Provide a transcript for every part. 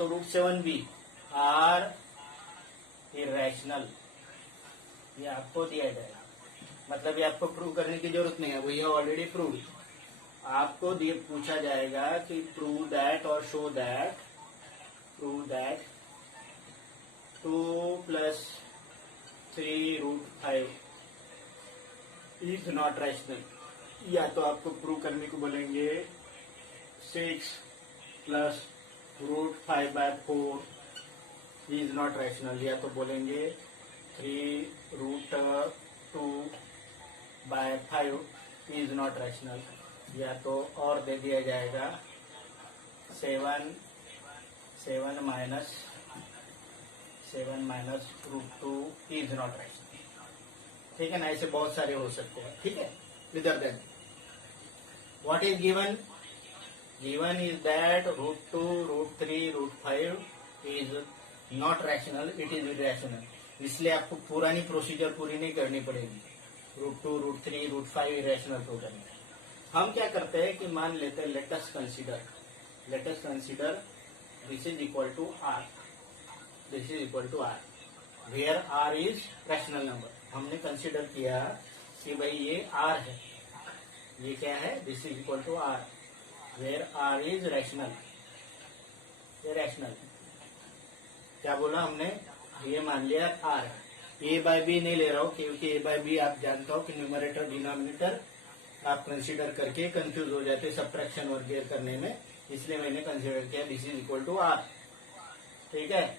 तो √7 भी are irrational, ये आपको दिया जाएगा। मतलब ये आपको प्रूव करने की जरूरत नहीं है, वो ये ऑलरेडी प्रूव। आपको पूछा जाएगा कि प्रूव दैट और show that 2 + 3√5 is not rational. या तो आपको प्रूव करने को बोलेंगे 6 + √5/4 इज नॉट रैशनल, या तो बोलेंगे 3√2/5 इज नॉट रैशनल, या तो और दे दिया जाएगा 7 -√2 इज नॉट रैशनल। ठीक है ना, ऐसे बहुत सारे हो सकते हैं। ठीक है, इधर then what is given is that √2, √3, √5 is not rational, it is irrational. इसलिए आपको पुरानी प्रोसीजर पूरी नहीं करनी पड़ेगी। √2, √3, √5 इरेशनल प्रूव करने। हम क्या करते हैं कि मान लेते हैं let us consider this is equal to R, where R is rational number. हमने कंसीडर किया कि भाई ये आर है, ये क्या है, this is equal to R where R is rational, ये रैशनल। क्या बोला हमने, ये मान लिया आर है। a/b नहीं ले रहा हूं क्योंकि a/b आप जानते हो कि न्यूमरेटर डिनोमिनेटर आप कंसीडर करके कंफ्यूज हो जाते सब्ट्रैक्शन वगैरह करने में, इसलिए मैंने कंसीडर किया this is equal to R. ठीक है,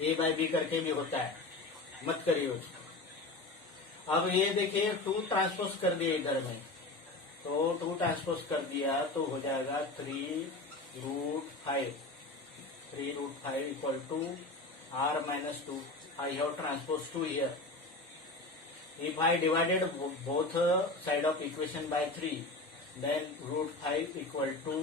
a/b करके भी होता है, मत करिए उसको। अब ये देखिए 2 ट्रांसपोज कर दिया इधर में, तो 2 ट्रांसपोज कर दिया तो हो जाएगा 3√5 equal to r - 2। I have transposed 2 here. If I divided both side of equation by 3, then √5 equal to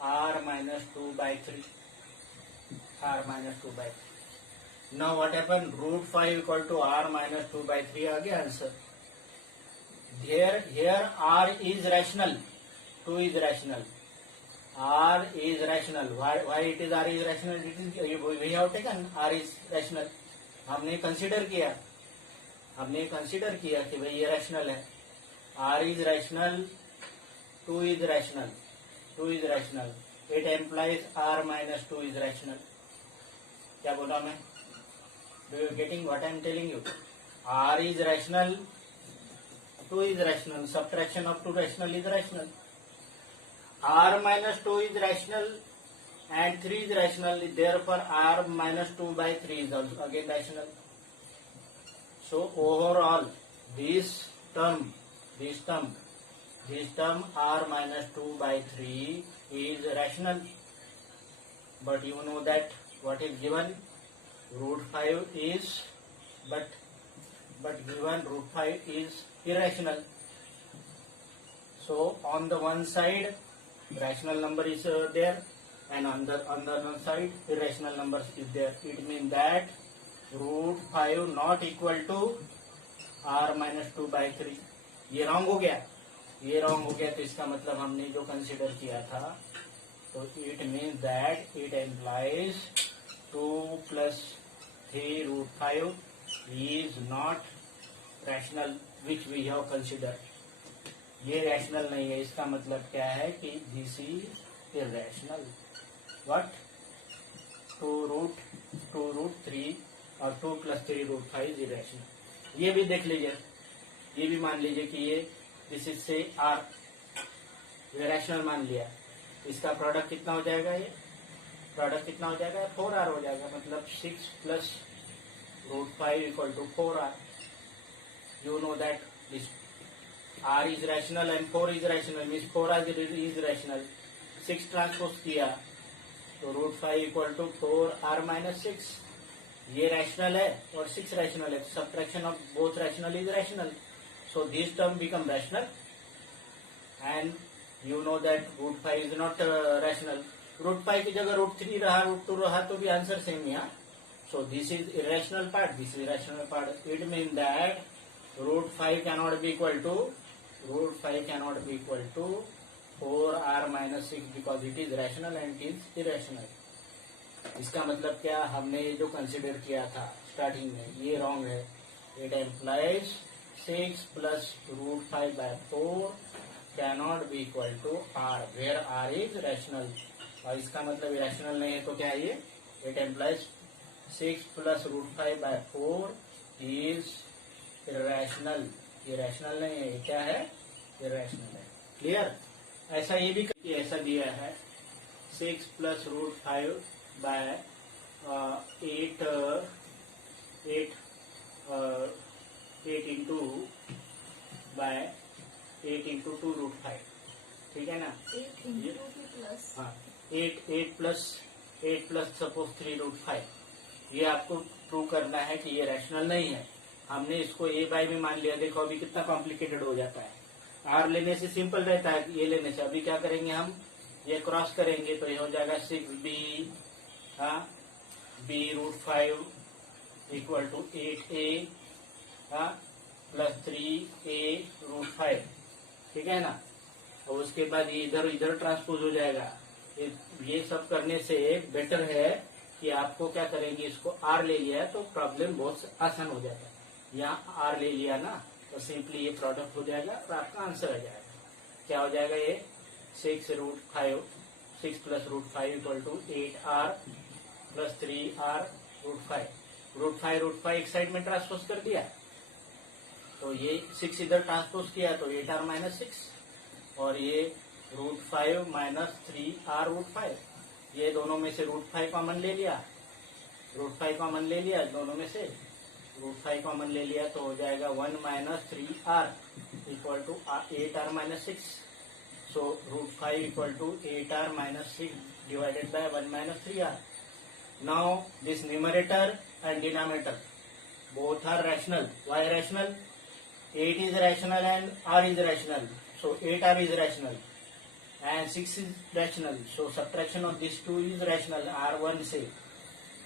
r - 2/3. Now what happened? √5 equal to r - 2/3 आ गया answer. Here r is rational, 2 is rational. R is rational. Why it is R is rational? We have taken R is rational. हमने consider किया कि भाई ये rational है। R is rational, 2 is rational. It implies R - 2 is rational. क्या बोला मैं? Do you getting what I am telling you? R is rational, 2 is rational. Subtraction of 2 rational is rational. R - 2 is rational and 3 is rational, therefore R - 2/3 is also again rational. So overall this term R - 2/3 is rational. But you know that what is given, √5 is, but given √5 is irrational. So on the one side rational number is there, and on the other side irrational number is there. It means that √5 not equal to r - 2/3. ये wrong हो गया, तो इसका मतलब हमने जो consider किया था, तो it means that it implies 2 + 3√5 is not rational which we have considered. ये रैशनल नहीं है, इसका मतलब क्या है कि दिस इज इरेशनल। व्हाट? 2√3 और 2 + 3√5 इज इरेशनल। ये भी देख लीजिए, ये भी मान लीजिए कि ये दिस इज से आर रैशनल मान लिया, इसका प्रोडक्ट कितना हो जाएगा, ये प्रोडक्ट कितना हो जाएगा, 4r हो जाएगा। मतलब 6 + √5 equal to 4r। You know that this R is rational and 4 is rational, means 4r is rational. 6 transpose किया तो √5 इक्वल टू 4r - 6। ये रैशनल है और 6 रैशनल है, subtraction of both rational is rational, so this term become rational. And you know that √5 is not rational. √5 की जगह √3 रहा, √2 रहा तो भी answer same he. So this is irrational part, this is rational part. It mean that √5 cannot be equal to 4r - 6 because it is rational and it is irrational. इसका मतलब क्या, हमने ये जो कंसिडर किया था स्टार्टिंग में ये रॉन्ग है. It implies 6 plus root 5 by 4 cannot be equal to R where R is rational. और इसका मतलब रैशनल नहीं है तो क्या है ये, it implies 6 plus root 5 by 4 is irrational. ये रैशनल नहीं है, ये क्या है, इरैशनल है. क्लियर. ऐसा ये भी ऐसा दिया है 6 plus root 5 by 8 into by 8 into 2 root 5. ठीक है ना. 8 इंटू प्लस, हाँ 8 प्लस सपोज 3 रूट 5. ये आपको प्रूव करना है कि ये रैशनल नहीं है. हमने इसको ए बाय में मान लिया. देखो अभी कितना कॉम्प्लिकेटेड हो जाता है. आर लेने से सिंपल रहता है, ये लेने से. अभी क्या करेंगे हम, ये क्रॉस करेंगे तो ये हो जाएगा 6b B root 5 equal to 8a plus 3a root 5. ठीक है ना. और उसके बाद ये इधर इधर ट्रांसपोज हो जाएगा. ये सब करने से बेटर है कि आपको क्या करेंगे, इसको आर ले लिया है तो प्रॉब्लम बहुत आसान हो जाता है. यहाँ आर ले लिया ना तो सिंपली ये प्रोडक्ट हो जाएगा और आपका आंसर आ जाएगा. क्या हो जाएगा ये 6 plus root 5 equal to 8r plus 3r root 5. Root 5 एक साइड में ट्रांसपोज कर दिया तो ये 6 इधर ट्रांसपोज किया तो 8r माइनस 6 और ये रूट 5 माइनस 3r रूट 5. ये दोनों में से रूट 5 कॉमन ले लिया. दोनों में से रूट 5 कॉमन ले लिया तो हो जाएगा 1 minus 3r equal to 8r minus 6. So root 5 equal to 8r minus 6 divided by 1 minus 3r. Now this numerator and denominator both are rational. Why rational? 8 is rational and r is rational. So 8r is rational and 6 is rational. So subtraction of these two is rational. R1 say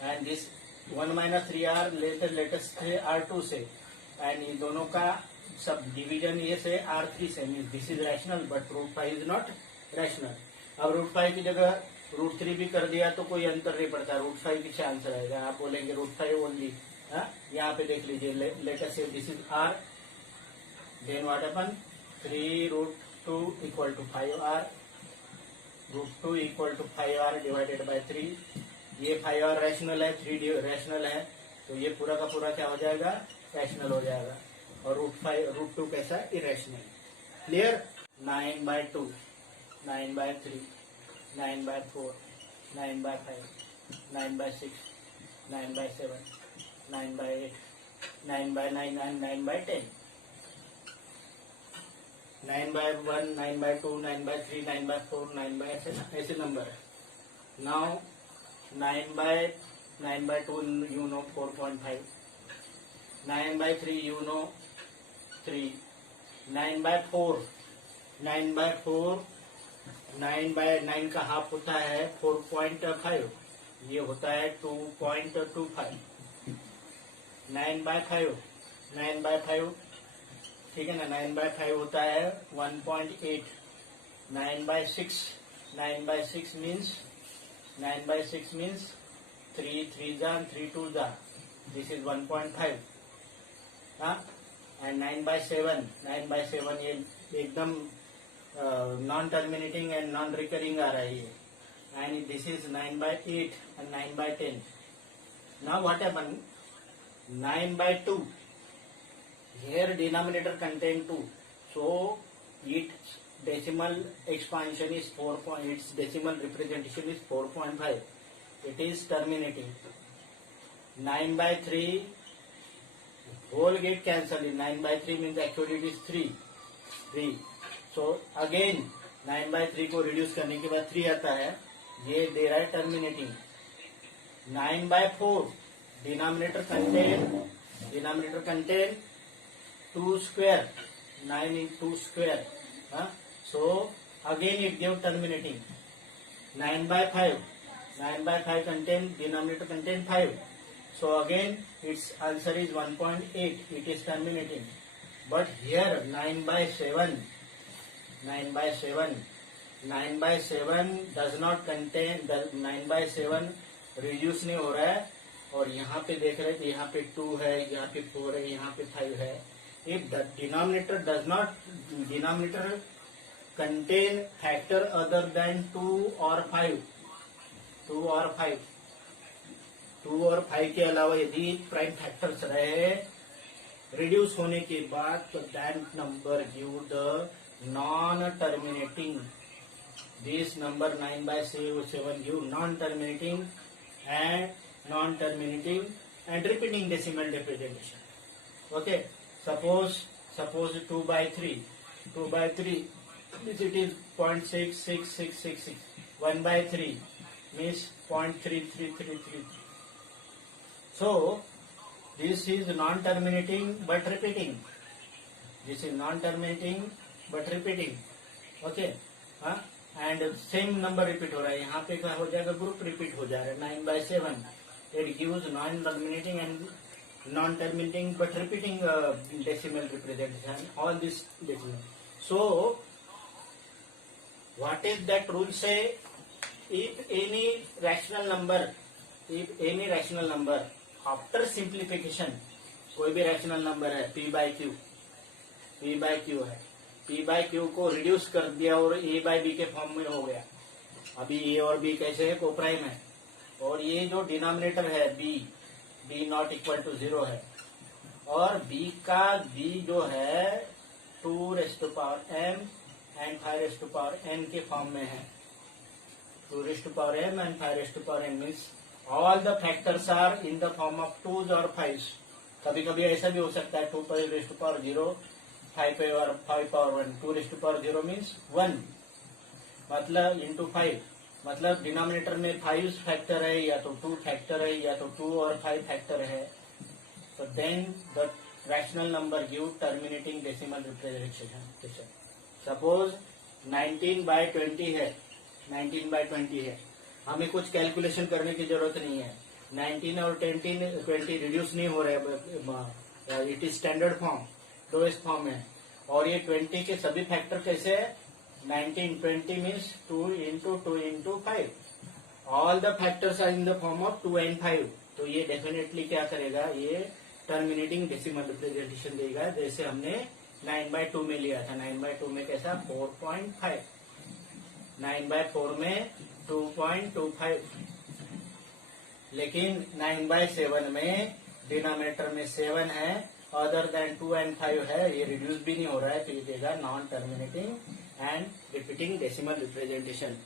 and this 1 minus 3r let us say R2 से. and ये दोनों का sub division ये से R3 से. Mean this is rational but root 5 is not rational. अब root 5 की जगह रूट 3 भी कर दिया तो कोई अंतर नहीं पड़ता. रूट 5 पीछे आंसर आएगा. आप बोलेंगे रूट 5 ओनली. यहाँ पे देख लीजिए. Let us say this is R. Then what happen 3 root 2 equal to 5r. Root 2 equal to 5r divided by 3. ये 5r रैशनल है, 3 रैशनल है तो ये पूरा का पूरा क्या हो जाएगा, रैशनल हो जाएगा. और रूट 2 कैसा, इरेशनल. क्लियर. 9/2, 9/3, 9/4, 9/5, 9/6, 9/7, 9/8, 9/9 and 9/10. 9/1, 9/2, 9/3, 9/4, 9/8 ऐसे नंबर है. Now 9/2 you know 4.5. 9/3 you know 3. 9/4 9/9 का हाफ होता है 4.5. ये होता है 2.25. 9/5 ठीक है ना. 9/5 होता है 1.8. 9/6 मीन्स 3 3 and 3 2 जा. This is 1.5. and 9/7 ये एकदम non terminating and non recurring आ रहा है ये. and this is 9/8 and 9/10. now what happen 9/2 here denominator contain 2 so its decimal expansion is 4. Its decimal representation is 4.5. it is terminating. 9/3 whole get cancelled. in 9/3 means actually it is 3. so again 9/3 को reduce करने के बाद 3 आता है. ये दे रहा है terminating. 9/4 denominator contain 2 square. 9 in 2 square. so again it gave terminating. 9/5 contain denominator contain 5. so again its answer is 1.8. it is terminating. but here 9/7 does not contain. 9/7 reduce नहीं हो रहा है। और यहाँ पे देख रहे हैं कि यहाँ पे 2 है, यहाँ पे 4 है, यहाँ पे 5 है। If denominator contain factor other than 2 or 5, 2 और 5 के अलावा यदि प्राइम फैक्टर्स रहे रिड्यूस होने के बाद, तो that number give the non terminating, this number 9/7 give non terminating and repeating decimal representation. Okay, suppose 2/3 this it is 0.66666. 1/3 means 0.3333. So this is non-terminating but repeating. This is non-terminating but repeating. Okay, हाँ, and same number repeat हो रहा है। यहाँ पे क्या हो जाएगा, group repeat हो जा रहा है। 9/7 it gives non-terminating and non-terminating but repeating decimal representation. All this decimal. So what is that rule say? If any rational number after simplification, कोई भी रैशनल नंबर है p by q है, p by q को reduce कर दिया और a by b के form में हो गया। अभी a और b कैसे है, कोप्राइम है। और ये जो डिनोमिनेटर है b नॉट इक्वल टू 0 है, और b जो है 2m and 5n के फॉर्म में है। 2m and 5n means all the factors are in the form of 2s or 5s। कभी कभी ऐसा भी हो सकता है 2 पर 0, 5 पर 1। 2 means 1, मतलब into 5, मतलब डिनोमिनेटर में 5 फैक्टर है या तो 2 फैक्टर है या तो 2 और 5 फैक्टर है। So then the rational number give terminating decimal representation। Suppose 19/20 है, 19/20 है। हमें कुछ कैलकुलेशन करने की जरूरत नहीं है। 19 और 20 रिड्यूस नहीं हो रहे, it is standard form, lowest form है। और ये 20 के सभी फैक्टर कैसे है, 19/20 means 2 into 2 into 5। All the factors are in the form of 2 and 5। तो ये डेफिनेटली क्या करेगा, ये टर्मिनेटिंग डेसिमल रिप्रेजेंटेशन देगा, जैसे हमने 9/2 में लिया था। 9/2 में कैसा, 4.5। 9/4 में 2.25। लेकिन 9/7 में डिनोमिनेटर में 7 है, अदर देन 2 and 5 है, ये रिड्यूस भी नहीं हो रहा है, तो ये देगा non terminating and repeating decimal representation.